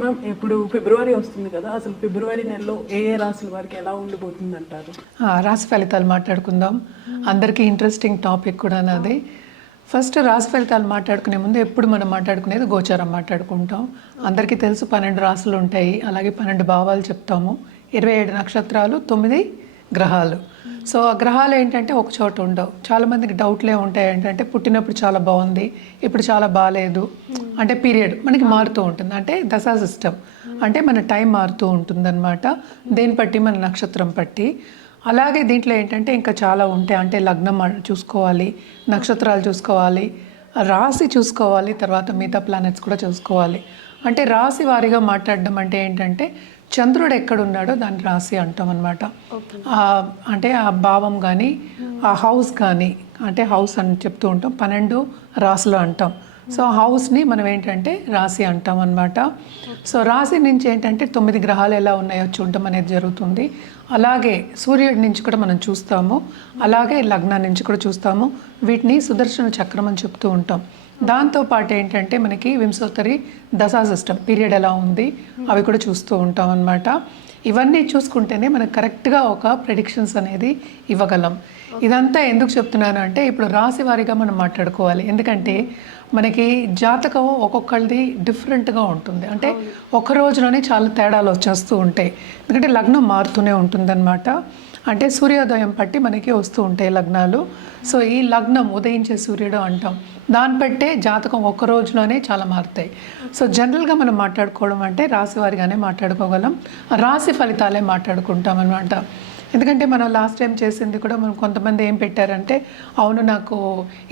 Ma'am ఇప్పుడు ఫిబ్రవరి వస్తుంది కదా, అసలు ఫిబ్రవరి నెలలో ఏ ఏ రాశుల వారికి ఎలా ఉండిపోతుంది అంటారు? రాశి ఫలితాలు మాట్లాడుకుందాం. అందరికీ ఇంట్రెస్టింగ్ టాపిక్ కూడా నాది. ఫస్ట్ రాశి ఫలితాలు మాట్లాడుకునే ముందు ఎప్పుడు మనం మాట్లాడుకునేది గోచారం మాట్లాడుకుంటాం. అందరికీ తెలుసు 12 రాశులు ఉంటాయి, అలాగే 12 భావాలు చెప్తాము, 27 నక్షత్రాలు, 9 గ్రహాలు. సో ఆ గ్రహాలు ఏంటంటే ఒక చోట ఉండవు. చాలామందికి డౌట్లే ఉంటాయి ఏంటంటే పుట్టినప్పుడు చాలా బాగుంది, ఇప్పుడు చాలా బాగాలేదు. అంటే పీరియడ్ మనకి మారుతూ ఉంటుంది, అంటే దశా సిస్టమ్ అంటే మన టైం మారుతూ ఉంటుంది అనమాట. దేని బట్టి, మన నక్షత్రం బట్టి. అలాగే దీంట్లో ఏంటంటే ఇంకా చాలా ఉంటాయి. అంటే లగ్నం చూసుకోవాలి, నక్షత్రాలు చూసుకోవాలి, రాశి చూసుకోవాలి, తర్వాత మిగతా ప్లానెట్స్ కూడా చూసుకోవాలి. అంటే రాశి వారీగా మాట్లాడడం అంటే ఏంటంటే చంద్రుడు ఎక్కడున్నాడో దాన్ని రాశి అంటాం అనమాట. అంటే ఆ భావం కానీ ఆ హౌస్ కానీ, అంటే హౌస్ అని చెప్తూ ఉంటాం, 12 రాశులు అంటాం. సో హౌస్ని మనం ఏంటంటే రాశి అంటాం అనమాట. సో రాశి నుంచి ఏంటంటే 9 గ్రహాలు ఎలా ఉన్నాయో చూడటం అనేది జరుగుతుంది. అలాగే సూర్యుడి నుంచి కూడా మనం చూస్తాము, అలాగే లగ్నం నుంచి కూడా చూస్తాము. వీటిని సుదర్శన చక్రం అని చెప్తూ ఉంటాం. దాంతోపాటు ఏంటంటే మనకి వింశోత్తరి దశా సిస్టమ్ పీరియడ్ ఎలా ఉంది అవి కూడా చూస్తూ ఉంటాం అనమాట. ఇవన్నీ చూసుకుంటేనే మనకు కరెక్ట్గా ఒక ప్రెడిక్షన్స్ అనేది ఇవ్వగలం. ఇదంతా ఎందుకు చెప్తున్నాను అంటే ఇప్పుడు రాశి వారీగా మనం మాట్లాడుకోవాలి. ఎందుకంటే మనకి జాతకం ఒక్కొక్కరిది డిఫరెంట్గా ఉంటుంది. అంటే ఒక రోజులోనే చాలా తేడాలు వచ్చేస్తూ ఉంటాయి. ఎందుకంటే లగ్నం మారుతూనే ఉంటుందన్నమాట. అంటే సూర్యోదయం బట్టి మనకి వస్తూ ఉంటాయి లగ్నాలు. సో ఈ లగ్నం ఉదయించే సూర్యుడు అంటాం, దాన్ని బట్టే జాతకం ఒక్క రోజులోనే చాలా మారుతాయి. సో జనరల్గా మనం మాట్లాడుకోవడం అంటే రాశి వారిగానే మాట్లాడుకోగలం, రాశి ఫలితాలే మాట్లాడుకుంటాం అనమాట. ఎందుకంటే మనం లాస్ట్ టైం చేసింది కూడా మనం కొంతమంది ఏం పెట్టారంటే అవును నాకు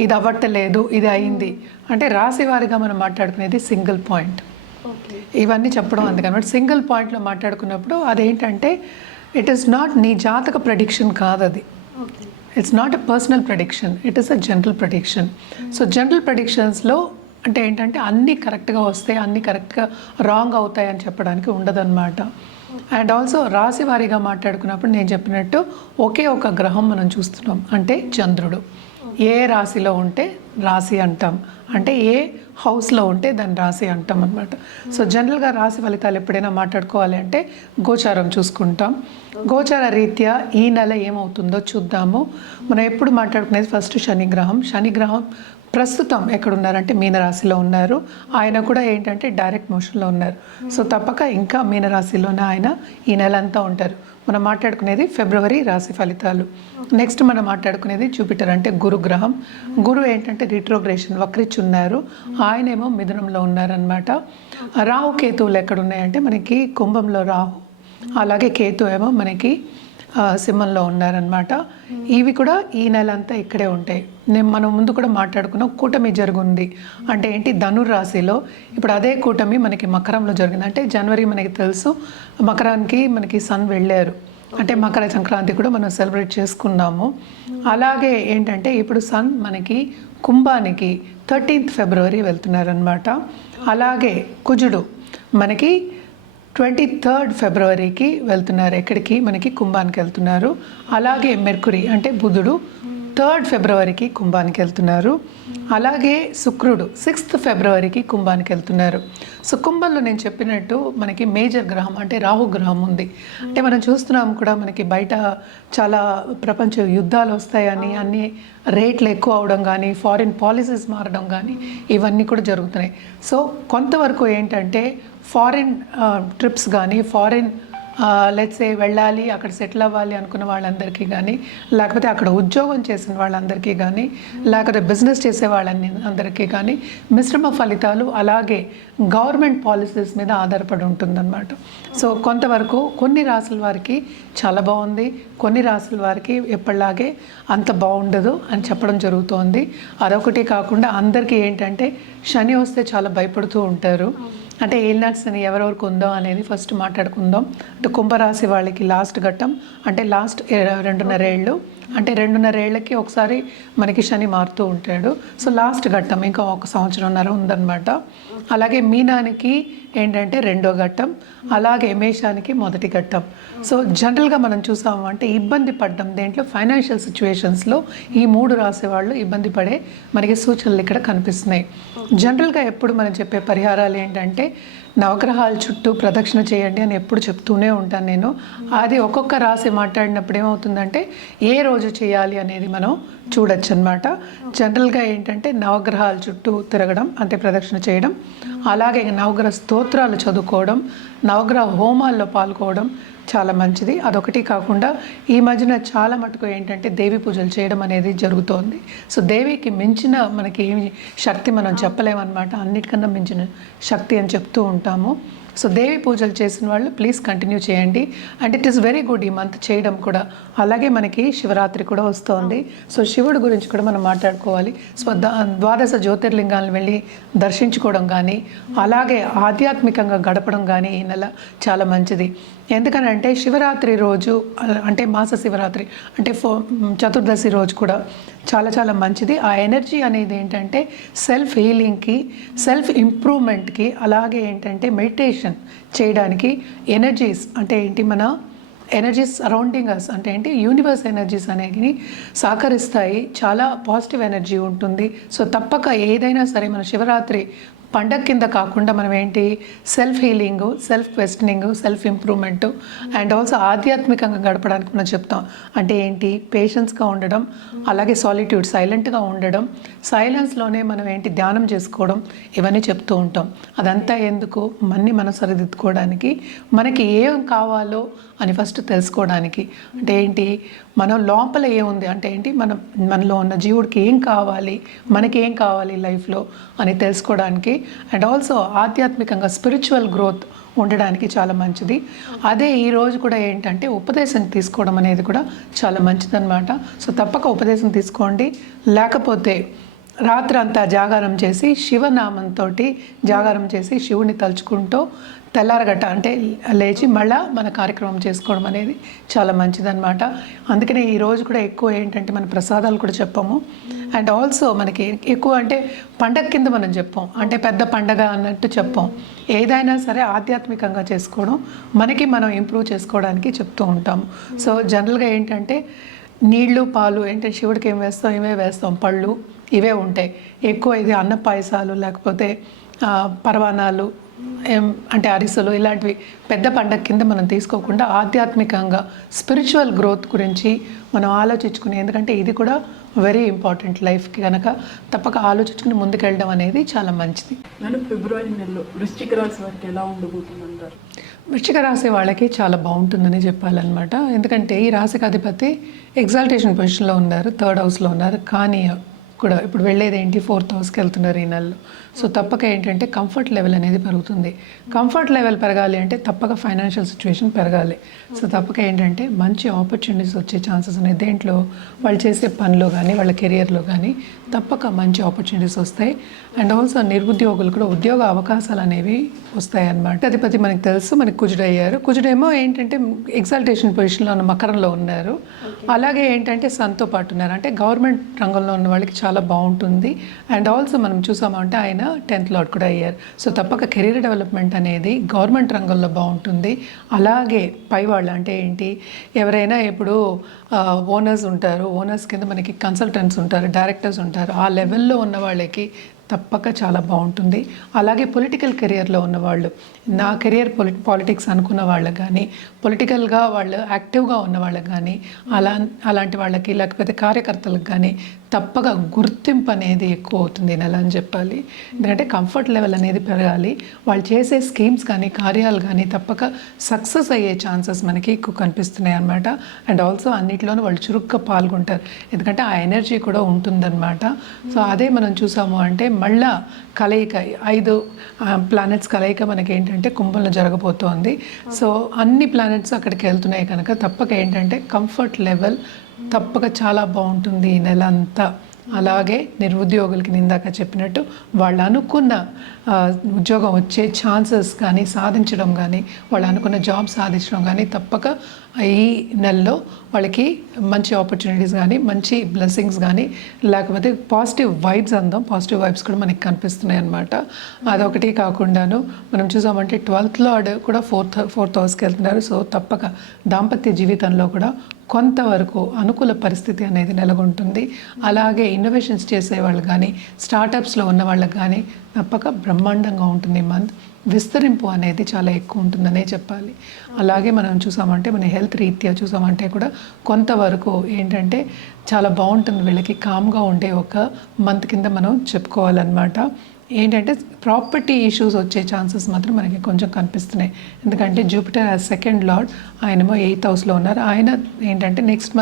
ఇది అవ్వట్లేదు, ఇది అయింది అంటే రాశి వారిగా మనం మాట్లాడుకునేది సింగిల్ పాయింట్. ఇవన్నీ చెప్పడం అందుకనమాట. సింగిల్ పాయింట్లో మాట్లాడుకున్నప్పుడు అదేంటంటే ఇట్ ఈస్ నాట్ నీ జాతక ప్రెడిక్షన్ కాదు అది. It's not a personal prediction, it is a general prediction. So general ప్రెడిక్షన్స్లో అంటే ఏంటంటే అన్నీ కరెక్ట్గా వస్తాయి, అన్నీ కరెక్ట్గా రాంగ్ అవుతాయి అని చెప్పడానికి ఉండదన్నమాట. అండ్ ఆల్సో రాశి వారీగా మాట్లాడుకున్నప్పుడు నేను చెప్పినట్టు ఒకే ఒక గ్రహం మనం చూస్తున్నాం, అంటే చంద్రుడు. ఏ రాశిలో ఉంటే రాశి అంటాం, అంటే ఏ హౌస్లో ఉంటే దాన్ని రాశి అంటాం అనమాట. సో జనరల్గా రాశి ఫలితాలు ఎప్పుడైనా మాట్లాడుకోవాలి అంటే గోచారం చూసుకుంటాం. గోచార రీత్యా ఈ నెల ఏమవుతుందో చూద్దాము. మనం ఎప్పుడు మాట్లాడుకునేది ఫస్ట్ శనిగ్రహం. శనిగ్రహం ప్రస్తుతం ఎక్కడున్నారంటే మీనరాశిలో ఉన్నారు. ఆయన కూడా ఏంటంటే డైరెక్ట్ మోషన్లో ఉన్నారు. సో తప్పక ఇంకా మీనరాశిలోనే ఆయన ఈ నెల అంతా ఉంటారు. మనం మాట్లాడుకునేది ఫిబ్రవరి రాశి ఫలితాలు. నెక్స్ట్ మనం మాట్లాడుకునేది జూపిటర్, అంటే గురుగ్రహం. గురు ఏంటంటే రిట్రోగ్రేషన్ వక్రిచున్నారు, ఆయనేమో మిథునంలో ఉన్నారనమాట. రాహు కేతువులు ఎక్కడున్నాయంటే మనకి కుంభంలో రాహు, అలాగే కేతు ఏమో మనకి సింహంలో ఉన్నారనమాట. ఇవి కూడా ఈ నెల అంతా ఇక్కడే ఉంటాయి. మనం ముందు కూడా మాట్లాడుకున్నాం, కూటమి జరుగుంది అంటే ఏంటి, ధనుర్రాశిలో. ఇప్పుడు అదే కూటమి మనకి మకరంలో జరిగింది. అంటే జనవరి మనకి తెలుసు మకరానికి మనకి సన్ వెళ్ళారు, అంటే మకర సంక్రాంతి కూడా మనం సెలబ్రేట్ చేసుకున్నాము. అలాగే ఏంటంటే ఇప్పుడు సన్ మనకి కుంభానికి 13th ఫిబ్రవరి వెళ్తున్నారనమాట. అలాగే కుజుడు మనకి 23rd ఫిబ్రవరికి వెళ్తున్నారు, ఎక్కడికి మనకి కుంభానికి వెళ్తున్నారు. అలాగే మెర్కురీ అంటే బుధుడు 3rd ఫిబ్రవరికి కుంభానికి వెళ్తున్నారు. అలాగే శుక్రుడు 6th ఫిబ్రవరికి కుంభానికి వెళ్తున్నారు. సో కుంభంలో నేను చెప్పినట్టు మనకి మేజర్ గ్రహం అంటే రాహు గ్రహం ఉంది. అంటే మనం చూస్తున్నాం కూడా మనకి బయట చాలా ప్రపంచ యుద్ధాలు వస్తాయని, అన్ని రేట్లు ఎక్కువ అవడం కానీ, ఫారిన్ పాలసీస్ మారడం కానీ ఇవన్నీ కూడా జరుగుతున్నాయి. సో కొంతవరకు ఏంటంటే ఫారిన్ ట్రిప్స్ కానీ, ఫారిన్ లెట్స్ వెళ్ళాలి, అక్కడ సెటిల్ అవ్వాలి అనుకున్న వాళ్ళందరికీ కానీ, లేకపోతే అక్కడ ఉద్యోగం చేసిన వాళ్ళందరికీ కానీ, లేకపోతే బిజినెస్ చేసే అందరికీ కానీ మిశ్రమ ఫలితాలు, అలాగే గవర్నమెంట్ పాలసీస్ మీద ఆధారపడి ఉంటుందన్నమాట. సో కొంతవరకు కొన్ని రాసుల వారికి చాలా బాగుంది, కొన్ని రాసుల వారికి ఎప్పటిలాగే అంత బాగుండదు అని చెప్పడం జరుగుతోంది. అదొకటి కాకుండా అందరికీ ఏంటంటే శని వస్తే చాలా భయపడుతూ ఉంటారు. అంటే ఏలినాటి శని ఎవరెవరికి ఉందో అనేది ఫస్ట్ మాట్లాడుకుందాం. అంటే కుంభరాశి వాళ్ళకి లాస్ట్ ఘట్టం, అంటే లాస్ట్ 2.5 ఏళ్ళు, అంటే 2.5 ఏళ్ళకి ఒకసారి మనకి శని మారుతూ ఉంటాడు. సో లాస్ట్ ఘట్టం ఇంకా 1 సంవత్సరంన్నర ఉందన్నమాట. అలాగే మీనానికి ఏంటంటే 2వ ఘట్టం, అలాగే మేషానికి 1వ ఘట్టం. సో జనరల్గా మనం చూసాము అంటే ఇబ్బంది పడ్డం దేంట్లో, ఫైనాన్షియల్ సిచ్యువేషన్స్లో ఈ 3 రాసే వాళ్ళు ఇబ్బంది పడే మనకి సూచనలు ఇక్కడ కనిపిస్తున్నాయి. జనరల్గా ఎప్పుడు మనం చెప్పే పరిహారాలు ఏంటంటే నవగ్రహాల చుట్టూ ప్రదక్షిణ చేయండి అని ఎప్పుడు చెప్తూనే ఉంటాను నేను. అది ఒక్కొక్క రాశి మాట్లాడినప్పుడు ఏమవుతుందంటే ఏ రోజు చేయాలి అనేది మనం చూడొచ్చు అనమాట. జనరల్గా ఏంటంటే నవగ్రహాల చుట్టూ తిరగడం అంటే ప్రదక్షిణ చేయడం, అలాగే నవగ్రహ స్తోత్రాలు చదువుకోవడం, నవగ్రహ హోమాల్లో పాల్గొవడం చాలా మంచిది. అదొకటి కాకుండా ఈ మధ్యన చాలా మటుకు ఏంటంటే దేవి పూజలు చేయడం అనేది జరుగుతోంది. సో దేవికి మించిన మనకి ఏమి శక్తి మనం చెప్పలేమన్నమాట. అన్నిటికన్నా మించిన శక్తి అని చెప్తూ ఉంటాము. సో దేవి పూజలు చేసిన వాళ్ళు ప్లీజ్ కంటిన్యూ చేయండి. And it is very good ఈ మంత్ చేయడం కూడా. అలాగే మనకి శివరాత్రి కూడా వస్తోంది. సో శివుడి గురించి కూడా మనం మాట్లాడుకోవాలి. సో ద్వాదశ జ్యోతిర్లింగాలను వెళ్ళి దర్శించుకోవడం కానీ, అలాగే ఆధ్యాత్మికంగా గడపడం కానీ ఈ నెల చాలా మంచిది. ఎందుకనంటే శివరాత్రి రోజు అంటే మాస శివరాత్రి అంటే చతుర్దశి రోజు కూడా చాలా చాలా మంచిది. ఆ ఎనర్జీ అనేది ఏంటంటే సెల్ఫ్ హీలింగ్కి, సెల్ఫ్ ఇంప్రూవ్మెంట్కి, అలాగే ఏంటంటే మెడిటేషన్ చేయడానికి ఎనర్జీస్ అంటే ఏంటి మన ఎనర్జీస్ సరౌండింగ్ అస్ అంటే ఏంటి యూనివర్స్ ఎనర్జీస్ అనేవి సహకరిస్తాయి. చాలా పాజిటివ్ ఎనర్జీ ఉంటుంది. సో తప్పక ఏదైనా సరే మన శివరాత్రి పండగ కింద కాకుండా మనం ఏంటి self healing, self questioning, self improvement and also ఆధ్యాత్మికంగా గడపడానికి మనం చెప్తాం. అంటే ఏంటి పేషెన్స్గా ఉండడం, అలాగే సాలిట్యూడ్ సైలెంట్గా ఉండడం, సైలెన్స్లోనే మనం ఏంటి ధ్యానం చేసుకోవడం, ఇవన్నీ చెప్తూ ఉంటాం. అదంతా ఎందుకు మనం సరిదిద్దుకోవడానికి, మనకి ఏం కావాలో అని ఫస్ట్ తెలుసుకోవడానికి. అంటే ఏంటి మనం లోపల ఏముంది అంటే ఏంటి మనలో ఉన్న జీవుడికి ఏం కావాలి, మనకి ఏం కావాలి లైఫ్లో అని తెలుసుకోవడానికి అండ్ ఆల్సో ఆధ్యాత్మికంగా స్పిరిచువల్ గ్రోత్ ఉండడానికి చాలా మంచిది. అదే ఈరోజు కూడా ఏంటంటే ఉపదేశం తీసుకోవడం అనేది కూడా చాలా మంచిదన్నమాట. సో తప్పక ఉపదేశం తీసుకోండి. లేకపోతే రాత్రంతా జాగారం చేసి శివనామంతో జాగారం చేసి శివుని తలుచుకుంటూ తెల్లారగట్ట అంటే లేచి మళ్ళీ మన కార్యక్రమం చేసుకోవడం అనేది చాలా మంచిదన్నమాట. అందుకనే ఈరోజు కూడా ఎక్కువ ఏంటంటే మన ప్రసాదాలు కూడా చెప్పాము. అండ్ ఆల్సో మనకి ఎక్కువ అంటే పండగ కింద మనం చెప్పాం, అంటే పెద్ద పండగ అన్నట్టు చెప్పాం. ఏదైనా సరే ఆధ్యాత్మికంగా చేసుకోవడం, మనకి మనం ఇంప్రూవ్ చేసుకోవడానికి చెప్తూ ఉంటాము. సో జనరల్గా ఏంటంటే నీళ్ళు పాలు ఏంటంటే శివుడికి ఏం వేస్తాం, ఇవే వేస్తాం, పళ్ళు ఇవే ఉంటాయి ఎక్కువ. ఇది అన్న పాయసాలు లేకపోతే పరవానాలు అంటే అరిసెలు ఇలాంటివి పెద్ద పండగ కింద మనం తీసుకోకుండా ఆధ్యాత్మికంగా స్పిరిచువల్ గ్రోత్ గురించి మనం ఆలోచించుకుని, ఎందుకంటే ఇది కూడా వెరీ ఇంపార్టెంట్ లైఫ్కి కనుక తప్పక ఆలోచించుకుని ముందుకెళ్ళడం అనేది చాలా మంచిది. నేను ఫిబ్రవరి నెలలో వృశ్చిక రాశి వారికి ఎలా ఉండబోతుందంటారు? వృశ్చిక రాశి వాళ్ళకి చాలా బాగుంటుందని చెప్పాలన్నమాట. ఎందుకంటే ఈ రాశికి అధిపతి ఎగ్జాల్టేషన్ పొజిషన్లో ఉన్నారు, 3rd హౌస్లో ఉన్నారు. కానీ కూడా ఇప్పుడు వెళ్ళేది ఏంటి 4th హౌస్కి వెళ్తున్నారు ఈ నెలలో. సో తప్పక ఏంటంటే కంఫర్ట్ లెవెల్ అనేది పెరుగుతుంది. కంఫర్ట్ లెవెల్ పెరగాలి అంటే తప్పక ఫైనాన్షియల్ సిచ్యువేషన్ పెరగాలి. సో తప్పక ఏంటంటే మంచి ఆపర్చునిటీస్ వచ్చే ఛాన్సెస్ ఉన్నాయి. దేంట్లో వాళ్ళు చేసే పనిలో కానీ వాళ్ళ కెరియర్లో కానీ తప్పక మంచి ఆపర్చునిటీస్ వస్తాయి. అండ్ ఆల్సో నిరుద్యోగులు కూడా ఉద్యోగ అవకాశాలు అనేవి వస్తాయి అన్నమాట. అధిపతి మనకు తెలుసు, మనకి కుజుడయ్యారు. కుజుడేమో ఏంటంటే ఎగ్జాల్టేషన్ పొజిషన్లో ఉన్న మకరంలో ఉన్నారు. అలాగే ఏంటంటే సన్తో పాటు ఉన్నారు. అంటే గవర్నమెంట్ రంగంలో ఉన్న వాళ్ళకి చాలా బాగుంటుంది. అండ్ ఆల్సో మనం చూసామంటే ఆయన 10th లార్డ్ కూడా అయ్యారు. సో తప్పక కెరీర్ డెవలప్మెంట్ అనేది గవర్నమెంట్ రంగంలో బాగుంటుంది. అలాగే పై వాళ్ళు అంటే ఏంటి ఎవరైనా ఇప్పుడు ఓనర్స్ ఉంటారు, ఓనర్స్ కింద మనకి కన్సల్టెంట్స్ ఉంటారు, డైరెక్టర్స్ ఉంటారు, ఆ లెవెల్లో ఉన్న వాళ్ళకి తప్పక చాలా బాగుంటుంది. అలాగే పొలిటికల్ కెరియర్లో ఉన్నవాళ్ళు, నా కెరియర్ పాలిటిక్స్ అనుకున్న వాళ్ళకి కానీ, పొలిటికల్గా వాళ్ళు యాక్టివ్గా ఉన్న వాళ్ళకి కానీ, అలాంటి వాళ్ళకి లేకపోతే కార్యకర్తలకు కానీ తప్పక గుర్తింపు అనేది ఎక్కువ అవుతుంది నెల అని చెప్పాలి. ఎందుకంటే కంఫర్ట్ లెవెల్ అనేది పెరగాలి. వాళ్ళు చేసే స్కీమ్స్ కానీ కార్యాలు కానీ తప్పక సక్సెస్ అయ్యే ఛాన్సెస్ మనకి ఎక్కువ కనిపిస్తున్నాయి అన్నమాట. అండ్ ఆల్సో అన్నిటిలోనూ వాళ్ళు చురుగ్గా పాల్గొంటారు, ఎందుకంటే ఆ ఎనర్జీ కూడా ఉంటుందన్నమాట. సో అదే మనం చూసాము అంటే మళ్ళా కలయిక 5 ప్లానెట్స్ కలయిక మనకి ఏంటంటే కుంభంలో జరగబోతోంది. సో అన్ని ప్లానెట్స్ అక్కడికి వెళ్తున్నాయి కనుక తప్పక ఏంటంటే కంఫర్ట్ లెవెల్ తప్పక చాలా బాగుంటుంది ఈ నెల అంతా. అలాగే నిరుద్యోగులకి ఇందాక చెప్పినట్టు వాళ్ళు అనుకున్న ఉద్యోగం వచ్చే ఛాన్సెస్ కానీ సాధించడం కానీ, వాళ్ళు అనుకున్న జాబ్ సాధించడం కానీ తప్పక ఈ నెలలో వాళ్ళకి మంచి ఆపర్చునిటీస్ కానీ మంచి బ్లెస్సింగ్స్ కానీ లేకపోతే పాజిటివ్ వైబ్స్ అందాం, పాజిటివ్ వైబ్స్ కూడా మనకి కనిపిస్తున్నాయి అన్నమాట. అదొకటి కాకుండాను మనం చూసామంటే 12th లార్డ్ కూడా 4th హౌస్కి వెళ్తున్నారు. సో తప్పక దాంపత్య జీవితంలో కూడా కొంతవరకు అనుకూల పరిస్థితి అనేది నెలకొంటుంది. అలాగే ఇన్నోవేషన్స్ చేసే వాళ్ళు కానీ స్టార్టప్స్లో ఉన్న వాళ్ళకి కానీ తప్పక బ్రహ్మాండంగా ఉంటుంది మంత్. విస్తరింపు అనేది చాలా ఎక్కువ ఉంటుందనే చెప్పాలి. అలాగే మనం చూసామంటే మన హెల్త్ రీత్యా చూసామంటే కూడా కొంతవరకు ఏంటంటే చాలా బాగుంటుంది, వీళ్ళకి కామ్గా ఉండే ఒక మంత్ కింద మనం చెప్పుకోవాలన్నమాట. ఏంటంటే ప్రాపర్టీ ఇష్యూస్ వచ్చే ఛాన్సెస్ మాత్రం మనకి కొంచెం కనిపిస్తున్నాయి. ఎందుకంటే జూపిటర్ యాజ్ సెకండ్ లార్డ్, ఆయనేమో 8th హౌస్లో ఉన్నారు. ఆయన ఏంటంటే నెక్స్ట్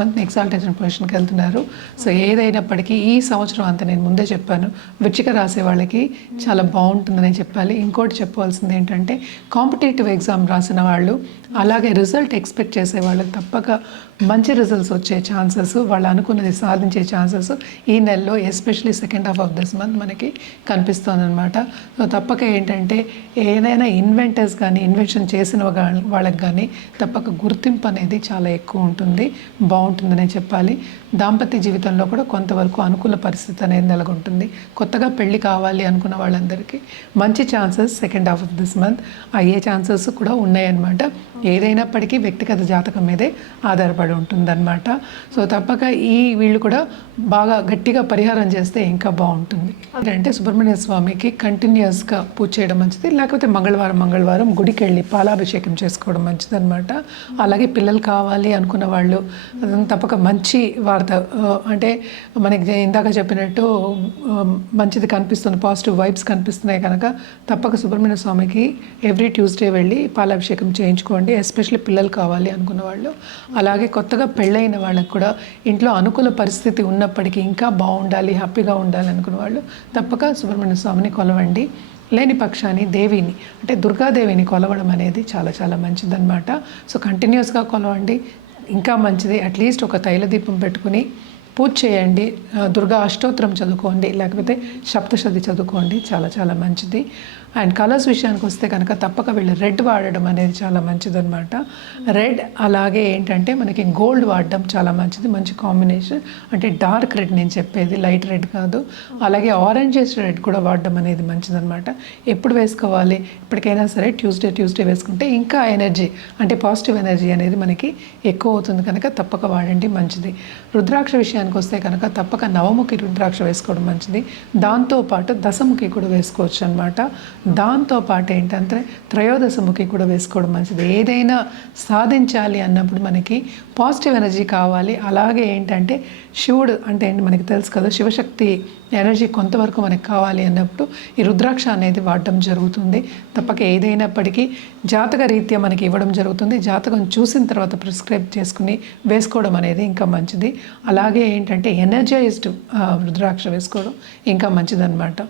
మంత్కి ఎక్సాల్టేషన్ పొజిషన్కి వెళ్తున్నారు. సో ఏదైనప్పటికీ ఈ సంవత్సరం అంతా నేను ముందే చెప్పాను, వృశ్చిక రాసే వాళ్ళకి చాలా బాగుంటుందని చెప్పాలి. ఇంకోటి చెప్పవలసింది ఏంటంటే కాంపిటేటివ్ ఎగ్జామ్ రాసిన వాళ్ళు, అలాగే రిజల్ట్ ఎక్స్పెక్ట్ చేసే వాళ్ళకి తప్పక మంచి రిజల్ట్స్ వచ్చే ఛాన్సెస్, వాళ్ళు అనుకున్నది సాధించే ఛాన్సెస్ ఈ నెలలో especially second half of this month మనకి కనిపిస్తుంది అనమాట. సో తప్పక ఏంటంటే ఏదైనా ఇన్వెంటర్స్ కానీ ఇన్వెన్షన్ చేసిన వాళ్ళకి కానీ తప్పక గుర్తింపు అనేది చాలా ఎక్కువ ఉంటుంది, బాగుంటుందనే చెప్పాలి. దాంపత్య జీవితంలో కూడా కొంతవరకు అనుకూల పరిస్థితి అనేది నెలకొంటుంది. కొత్తగా పెళ్లి కావాలి అనుకున్న వాళ్ళందరికీ మంచి chances second half of this month అయ్యే ఛాన్సెస్ కూడా ఉన్నాయన్నమాట. ఏదైనప్పటికీ వ్యక్తిగత జాతకం మీదే ఆధారపడి ఉంటుందన్నమాట. సో తప్పక వీళ్ళు కూడా బాగా గట్టిగా పరిహారం చేస్తే ఇంకా బాగుంటుంది. అంటే సుబ్రహ్మణ్య స్వామికి కంటిన్యూస్గా పూజ చేయడం మంచిది, లేకపోతే మంగళవారం గుడికి వెళ్ళి పాలాభిషేకం చేసుకోవడం మంచిది అనమాట. అలాగే పిల్లలు కావాలి అనుకున్న వాళ్ళు తప్పక మంచి వార్త, అంటే మనకి ఇందాక చెప్పినట్టు మంచిది కనిపిస్తుంది, పాజిటివ్ వైబ్స్ కనిపిస్తున్నాయి కనుక తప్పక సుబ్రహ్మణ్య స్వామికి ఎవ్రీ ట్యూస్డే వెళ్ళి పాలాభిషేకం చేయించుకోండి, ఎస్పెషల్లీ పిల్లలు కావాలి అనుకున్న వాళ్ళు. అలాగే కొత్తగా పెళ్ళైన వాళ్ళకి కూడా ఇంట్లో అనుకూల పరిస్థితి ఉన్నప్పటికీ ఇంకా బాగుండాలి, హ్యాపీగా ఉండాలి అనుకున్న వాళ్ళు తప్పక సుబ్రహ్మణ్య స్వామిని కొలవండి. లేని పక్షాన్ని దేవిని అంటే దుర్గాదేవిని కొలవడం అనేది చాలా చాలా మంచిదన్నమాట. సో కంటిన్యూస్గా కొలవండి, ఇంకా మంచిది. అట్లీస్ట్ ఒక తైల దీపం పెట్టుకుని పూజ చేయండి, దుర్గా అష్టోత్తరం చదువుకోండి, లేకపోతే సప్తశతి చదువుకోండి, చాలా చాలా మంచిది. అండ్ కలర్స్ విషయానికి వస్తే కనుక తప్పక వీళ్ళు రెడ్ వాడడం అనేది చాలా మంచిదన్నమాట. రెడ్ అలాగే ఏంటంటే మనకి గోల్డ్ వాడడం చాలా మంచిది, మంచి కాంబినేషన్. అంటే డార్క్ రెడ్ నేను చెప్పేది, లైట్ రెడ్ కాదు. అలాగే ఆరెంజెస్ రెడ్ కూడా వాడడం అనేది మంచిదన్నమాట. ఎప్పుడు వేసుకోవాలి, ఇప్పటికైనా సరే ట్యూస్డే వేసుకుంటే ఇంకా ఎనర్జీ అంటే పాజిటివ్ ఎనర్జీ అనేది మనకి ఎక్కువ అవుతుంది కనుక తప్పక వాడండి, మంచిది. రుద్రాక్ష విషయానికి వస్తే కనుక తప్పక నవముఖి రుద్రాక్ష వేసుకోవడం మంచిది. దాంతోపాటు దశముఖి కూడా వేసుకోవచ్చు అనమాట. దాంతోపాటు ఏంటంటే త్రయోదశముఖి కూడా వేసుకోవడం మంచిది. ఏదైనా సాధించాలి అన్నప్పుడు మనకి పాజిటివ్ ఎనర్జీ కావాలి. అలాగే ఏంటంటే శివుడు అంటే మనకి తెలుసు కదా, శివశక్తి ఎనర్జీ కొంతవరకు మనకు కావాలి అన్నప్పుడు ఈ రుద్రాక్ష అనేది వాడడం జరుగుతుంది. తప్పక ఏదైనప్పటికీ జాతక రీత్యా మనకి ఇవ్వడం జరుగుతుంది. జాతకం చూసిన తర్వాత ప్రిస్క్రైబ్ చేసుకుని వేసుకోవడం అనేది ఇంకా మంచిది. అలాగే ఏంటంటే ఎనర్జైజ్డ్ రుద్రాక్ష వేసుకోవడం ఇంకా మంచిదన్నమాట.